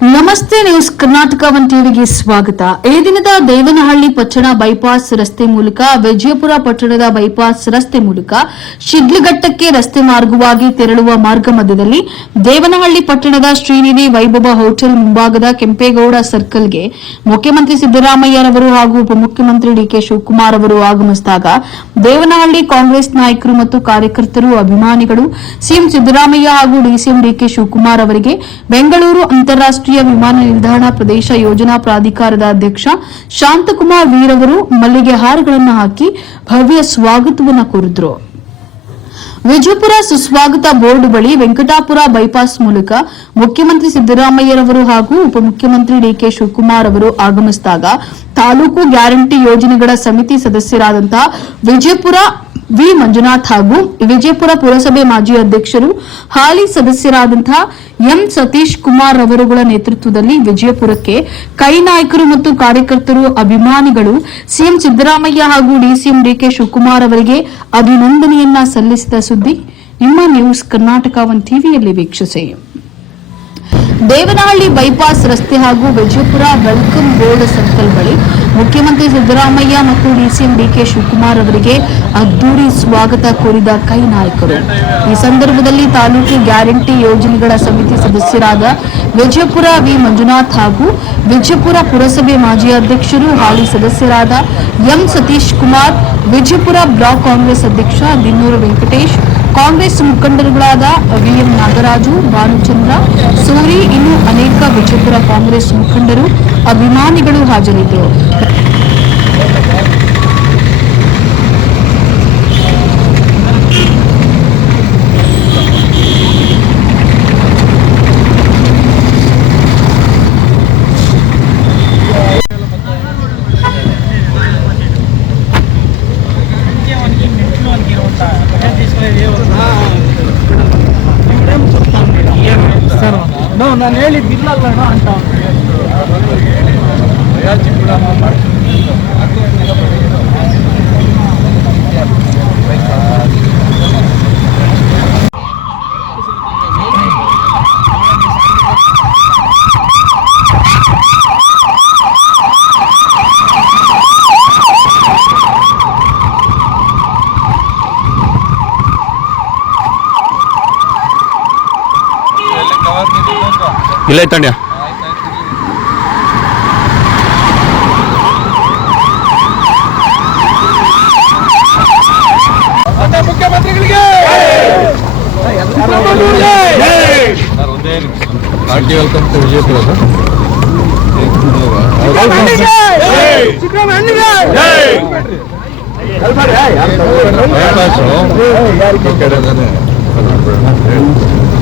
ನಮಸ್ತೆ news Karnataka one ಟಿವಿಗೆ ಸ್ವಾಗತ. ಈ ದಿನದ ದೇವನಹಳ್ಳಿ ಪಟ್ಟಣ ಬೈಪಾಸ್ ರಸ್ತೆ ಮೂಲಕ, ವಿಜಯಪುರ ಪಟ್ಟಣದ ಬೈಪಾಸ್ ರಸ್ತೆ ಮೂಲಕ ಶಿಡ್ಲಘಟ್ಟಕ್ಕೆ ರಸ್ತೆ ಮಾರ್ಗವಾಗಿ ತೆರಳುವ ಮಾರ್ಗ ಮಧ್ಯದಲ್ಲಿ ದೇವನಹಳ್ಳಿ ಪಟ್ಟಣದ ಶ್ರೀನಿಧಿ ವೈಭವ ಹೋಟೆಲ್ ಮುಂಭಾಗದ ಕೆಂಪೇಗೌಡ ಸರ್ಕಲ್ಗೆ ಮುಖ್ಯಮಂತ್ರಿ ಸಿದ್ದರಾಮಯ್ಯರವರು ಹಾಗೂ ಉಪಮುಖ್ಯಮಂತ್ರಿ ಡಿಕೆ ಶಿವಕುಮಾರ್ ಅವರು ಆಗಮಿಸಿದಾಗ ದೇವನಹಳ್ಳಿ ಕಾಂಗ್ರೆಸ್ ನಾಯಕರು ಮತ್ತು ಕಾರ್ಯಕರ್ತರು, ಅಭಿಮಾನಿಗಳು ಸಿಎಂ ಸಿದ್ದರಾಮಯ್ಯ ಹಾಗೂ ಡಿಸಿಎಂ ಡಿಕೆ ಶಿವಕುಮಾರ್ ಅವರಿಗೆ ಬೆಂಗಳೂರು ಅಂತಾರಾಷ್ಟೀಯ ವಿಮಾನ ನಿಲ್ದಾಣ ಪ್ರದೇಶ ಯೋಜನಾ ಪ್ರಾಧಿಕಾರದ ಅಧ್ಯಕ್ಷ ಶಾಂತಕುಮಾರ್ ವೀರ್ ಅವರು ಮಲ್ಲಿಗೆ ಹಾರಗಳನ್ನು ಹಾಕಿ ಭವ್ಯ ಸ್ವಾಗತವನ್ನು ಕೋರಿದ್ರು. ವಿಜಯಪುರ ಸುಸ್ವಾಗತ ಬೋರ್ಡ್ ಬಳಿ ವೆಂಕಟಾಪುರ ಬೈಪಾಸ್ ಮೂಲಕ ಮುಖ್ಯಮಂತ್ರಿ ಸಿದ್ದರಾಮಯ್ಯರವರು ಹಾಗೂ ಉಪಮುಖ್ಯಮಂತ್ರಿ ಡಿಕೆ ಶಿವಕುಮಾರ್ ಅವರು ಆಗಮಿಸಿದಾಗ ತಾಲೂಕು ಗ್ಯಾರಂಟಿ ಯೋಜನೆಗಳ ಸಮಿತಿ ಸದಸ್ಯರಾದಂತಹ ವಿಜಯಪುರ ವಿ. ಮಂಜುನಾಥ್ ಹಾಗೂ ವಿಜಯಪುರ ಪುರಸಭೆ ಮಾಜಿ ಅಧ್ಯಕ್ಷರು, ಹಾಲಿ ಸದಸ್ಯರಾದಂತಹ ಎಂ. ಸತೀಶ್ ಕುಮಾರ್ ಅವರುಗಳ ನೇತೃತ್ವದಲ್ಲಿ ವಿಜಯಪುರಕ್ಕೆ ಕೈ ನಾಯಕರು ಮತ್ತು ಕಾರ್ಯಕರ್ತರು ಅಭಿಮಾನಿಗಳು ಸಿಎಂ ಸಿದ್ದರಾಮಯ್ಯ ಹಾಗೂ ಡಿಸಿಎಂ ಡಿಕೆ ಶಿವಕುಮಾರ್ ಅವರಿಗೆ ಅಭಿನಂದನೆಯನ್ನ ಸಲ್ಲಿಸಿದ ಸುದ್ದಿ ನಿಮ್ಮ ನ್ಯೂಸ್ ಕರ್ನಾಟಕ ಒನ್ ಟಿವಿಯಲ್ಲಿ ವೀಕ್ಷಿಸಿ. ದೇವನಹಳ್ಳಿ ಬೈಪಾಸ್ ರಸ್ತೆ ಹಾಗೂ ವಿಜಯಪುರ ವೆಲ್ಕಮ್ ಬೋರ್ಡ್ ಸರ್ಕಲ್ ಬಳಿ ಮುಖ್ಯಮಂತ್ರಿ ಸಿದ್ದರಾಮಯ್ಯ ಮತ್ತು ಡಿಸಿಎಂ ಡಿಕೆ ಶಿವಕುಮಾರ್ ಅವರಿಗೆ ಅದ್ದೂರಿ ಸ್ವಾಗತ ಕೋರಿದ ಕೈ ನಾಯಕರು. ಈ ಸಂದರ್ಭದಲ್ಲಿ ತಾಲೂಕು ಗ್ಯಾರಂಟಿ ಯೋಜನೆಗಳ ಸಮಿತಿ ಸದಸ್ಯರಾದ ವಿಜಯಪುರ ವಿ. ಮಂಜುನಾಥ್ ಹಾಗೂ ವಿಜಯಪುರ ಪುರಸಭೆ ಮಾಜಿ ಅಧ್ಯಕ್ಷರು ಹಾಲಿ ಸದಸ್ಯರಾದ ಎಂ. ಸತೀಶ್ ಕುಮಾರ್, ವಿಜಯಪುರ ಬ್ಲಾಕ್ ಕಾಂಗ್ರೆಸ್ ಅಧ್ಯಕ್ಷ ದಿನ್ನೂರು ವೆಂಕಟೇಶ್, ಕಾಂಗ್ರೆಸ್ ಮುಖಂಡರುಗಳಾದ ವಿಎಂ ನಾಗರಾಜು, ಭಾನುಚಂದ್ರ, ಸೂರಿ ಇನ್ನು ಅನೇಕ ವಿಜಯಪುರ ಕಾಂಗ್ರೆಸ್ ಮುಖಂಡರು ಅಭಿಮಾನಿಗಳು ಹಾಜರಿದ್ದರು ನೋ ಹೇಳಿ ಹೇಳಿದ್ದಿಲ್ಲಲ್ಲ ಅಂತ. ಇಲ್ಲ ಐತಣ್ಯ ಮುಖ್ಯಮಂತ್ರಿಗಳಿಗೆ ಪಾರ್ಟಿ ವೆಲ್ಕಮ್ ಟು ವಿಜಯಪುರ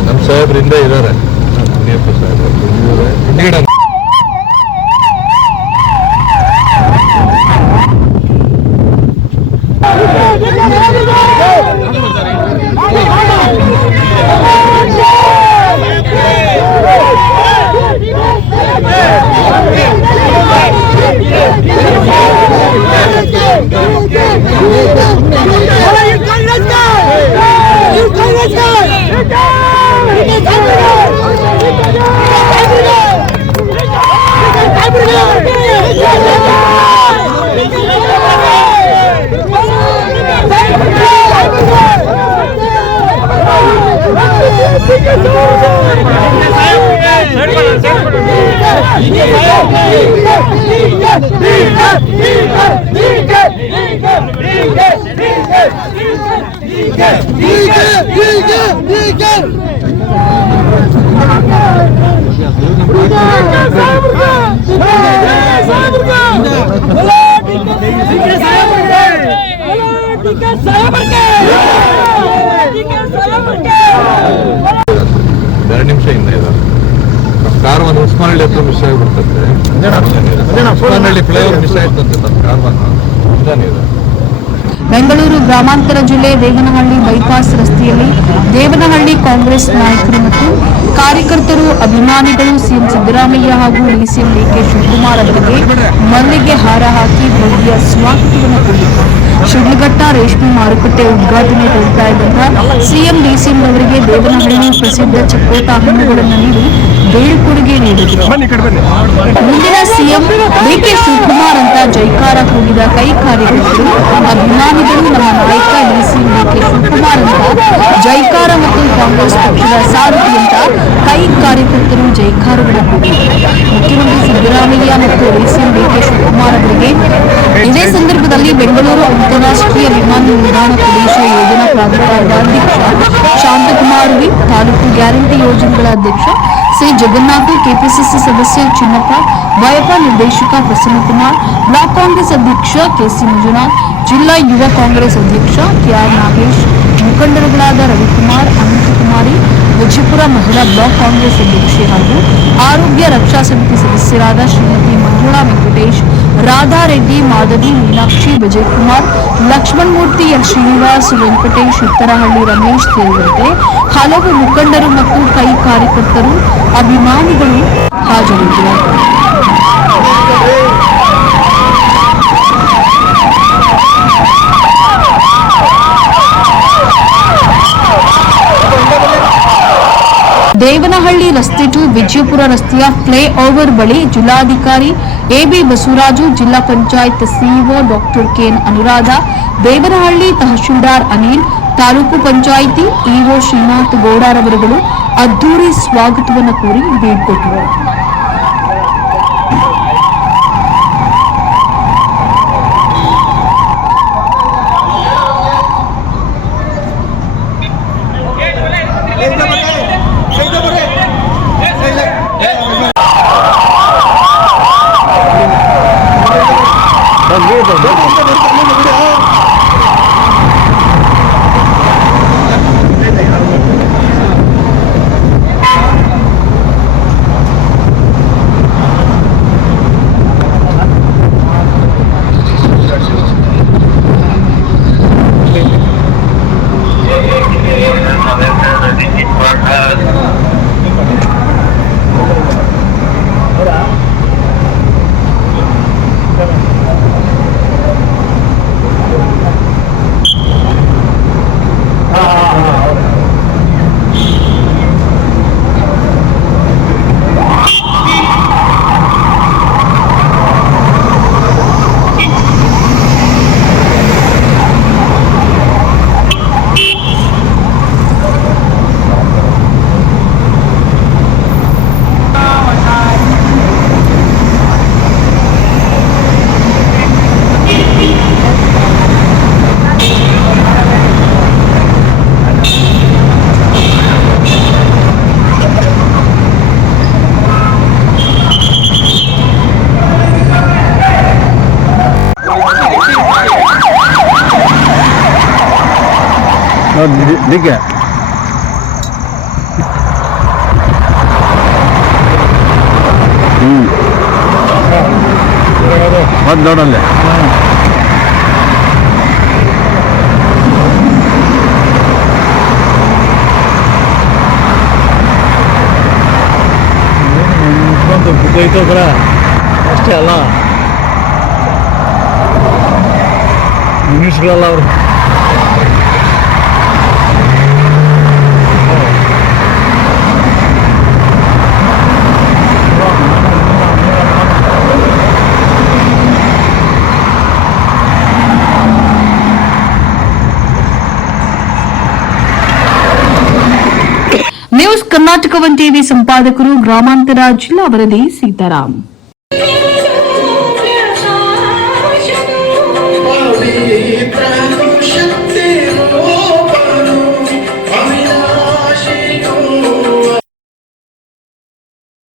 ನಮ್ಮ ಸಾಹೇಬ್ರಿಂದ ಇದ್ದಾರೆ. ಗಿಡ ಎರಡು ನಿಮಿಷ ಹಿಂದೆ ಇದ್ದಾರೆ ಕಾರ್ ಒಂದು ಉಸ್ಮಾನಹಳ್ಳಿ ಹತ್ರ ಮಿಸ್ ಆಗಿಬಿಡ್ತಂತೆ ಉಸ್ಮಾನಹಳ್ಳಿ ಫ್ಲೈಓವರ್ ಮಿಸ್ ಆಯ್ತಂತೆ ನಮ್ಮ ಕಾರ್ ಬಂದು ಬೆಂಗಳೂರು ಗ್ರಾಮಾಂತರ ಜಿಲ್ಲೆ ದೇವನಹಳ್ಳಿ ಬೈಪಾಸ್ ರಸ್ತೆಯಲ್ಲಿ ದೇವನಹಳ್ಳಿ ಕಾಂಗ್ರೆಸ್ ನಾಯಕರು ಮತ್ತು ಕಾರ್ಯಕರ್ತರು, ಅಭಿಮಾನಿಗಳು ಸಿಎಂ ಸಿದ್ದರಾಮಯ್ಯ ಹಾಗೂ ಡಿಸಿಎಂ ಡಿಕೆ ಶಿವಕುಮಾರ್ ಅವರಿಗೆ ಮಲ್ಲಿಗೆ ಹಾರ ಹಾಕಿ ಭವ್ಯ ಸ್ವಾಗತವನ್ನು ಕೋರಿದರು ಶಿಡ್ಲಘಟ್ಟ ರೇಷ್ಮೆ ಮಾರುಕಟ್ಟೆ ಉದ್ಘಾಟನೆ ಕೊಡ್ತಾ ಇದ್ದಂತಹ ಸಿಎಂ ಡಿಸಿಎಂ ಅವರಿಗೆ ದೇವನಹಳ್ಳಿ ಪ್ರಸಿದ್ಧ ಚಕೋಟ ಹಣ್ಣುಗಳನ್ನು ನೀಡಿ ಬೀಳ್ಕೊಡುಗೆ ನೀಡಿದರು. ಮುಂದಿನ ಸಿಎಂ ಡಿಕೆ ಶಿವಕುಮಾರ್ ಅಂತ ಜೈಕಾರ ಕೂಗಿದ ಕೈ ಕಾರ್ಯಕರ್ತರು ಅಭಿಮಾನಿಗಳು ನಮ್ಮ ನಾಯಕ ಡಿಸಿ ಡಿಕೆ ಶಿವಕುಮಾರ್ ಅಂತ ಜೈಕಾರ ಮತ್ತು ಕಾಂಗ್ರೆಸ್ ಪಕ್ಷದ ಸಾರಥಿ ಅಂತ ಕೈ ಕಾರ್ಯಕರ್ತರು ಜೈಕಾರಗಳ. ಕೂಗಿದರು ಮುಖ್ಯಮಂತ್ರಿ ಸಿದ್ದರಾಮಯ್ಯ ಮತ್ತು ಡಿಸಿ ಡಿಕೆ ಶಿವಕುಮಾರ್ ಅವರಿಗೆ ಇದೇ ಸಂದರ್ಭದಲ್ಲಿ ಬೆಂಗಳೂರು ಅಂತಾರಾಷ್ಟ್ರೀಯ ವಿಮಾನ ನಿಲ್ದಾಣ ಪ್ರದೇಶ ಯೋಜನಾ ಪ್ರಾಧಿಕಾರದ ಅಧ್ಯಕ್ಷ ಶಾಂತಕುಮಾರ್ ವಿ ತಾಲೂಕು ಗ್ಯಾರಂಟಿ ಯೋಜನೆಗಳ ಅಧ್ಯಕ್ಷ ಸಿ. ಜಗನ್ನಾಥ, ಕೆಪಿಸಿಸಿ ಸದಸ್ಯ ಚಿನ್ನಪ್ಪ ವಯಪ ನಿರ್ದೇಶಕ ಪ್ರಸನ್ನಕುಮಾರ್, ಬ್ಲಾಕ್ ಕಾಂಗ್ರೆಸ್ ಅಧ್ಯಕ್ಷ ಕೆಸಿ ಮಂಜುನಾಥ್, ಜಿಲ್ಲಾ ಯುವ ಕಾಂಗ್ರೆಸ್ ಅಧ್ಯಕ್ಷ ಕೆಆರ್ ನಾಗೇಶ್, ಮುಖಂಡರುಗಳಾದ ರವಿಕುಮಾರ್, ಅನಂತಕುಮಾರಿ, ವಿಜಯಪುರ ಮಹಿಳಾ ಬ್ಲಾಕ್ ಕಾಂಗ್ರೆಸ್ ಅಧ್ಯಕ್ಷೆ ಹಾಗೂ ಆರೋಗ್ಯ ರಕ್ಷಾ ಸಮಿತಿ ಸದಸ್ಯರಾದ ಶ್ರೀಮತಿ ಮಂಜುಳಾ ವೆಂಕಟೇಶ್ ರಾಧಾರೆಡ್ಡಿ ಮಾಧವಿ, ಮೀನಾಕ್ಷಿ, ವಿಜಯಕುಮಾರ್ ಲಕ್ಷ್ಮಣ್ ಮೂರ್ತಿ ಎಲ್ ಶ್ರೀನಿವಾಸ್, ವೆಂಕಟೇಶ್ ಉತ್ತರಹಳ್ಳಿ ರಮೇಶ್ ಸೇರಿದಂತೆ ಹಲವು ಮುಖಂಡರು ಮತ್ತು ಕೈ ಕಾರ್ಯಕರ್ತರು, ಅಭಿಮಾನಿಗಳು ಹಾಜರಿದ್ದರು. ದೇವನಹಳ್ಳಿ ರಸ್ತೆ ಟು ವಿಜಯಪುರ ರಸ್ತೆಯ ಫ್ಲೈ ಓವರ್ ಬಳಿ ಜಿಲ್ಲಾಧಿಕಾರಿ ಎಬಿ ಬಸವರಾಜು ಜಿಲ್ಲಾ panchayat CEO doctor K N Anuradha, Devanahalli tahsildar Anil, taluk panchayat EO Srinath ಗೌಡರವರುಗಳು ಅದ್ದೂರಿ ಸ್ವಾಗತವನ್ನು ಕೋರಿ ಬೀಳ್ಕೊಟ್ಟರು ದಿಗ್ಗೆ ಹ್ಞೂ ಬಂದು ನೋಡಲ್ಲೇ. ಒಂದು ಬುದ್ಧೈತೋ ಕಡ ಅಷ್ಟೇ ಅಲ್ಲ. ಮಿನಿಸ್ಟ್ರಲ್ಲ ಅವರು. ನ್ಯೂಸ್ ಕರ್ನಾಟಕ ಒನ್ ಟಿವಿ ಸಂಪಾದಕರು ಗ್ರಾಮಾಂತರ ಜಿಲ್ಲಾ ವರದಿ ಸೀತಾರಾಮ್